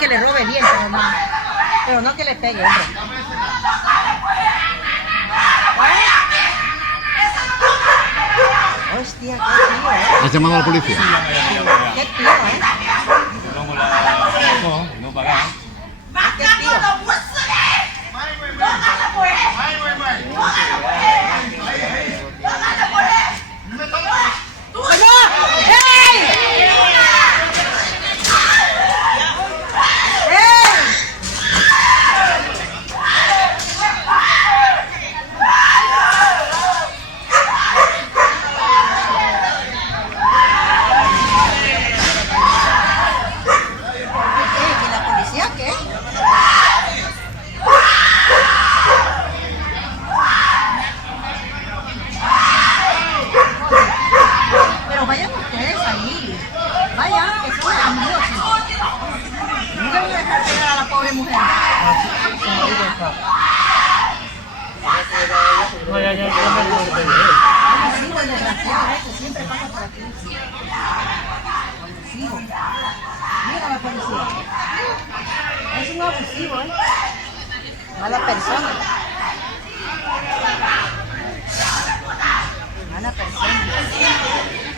que le robe bien, pero no que le pegue, hombre. Hostia, qué tío, ¿Has llamado a la policía? Qué tío, No pagar. Qué tío. Pero vayan ustedes ahí. Vayan, que son amigos. No le voy a dejar pegar a la pobre mujer. No, ya me lo pedí. Sí, el desgraciado ese siempre pasa por aquí. Abusivo. Mira la policía. Es un abusivo, Mala persona. Mala persona.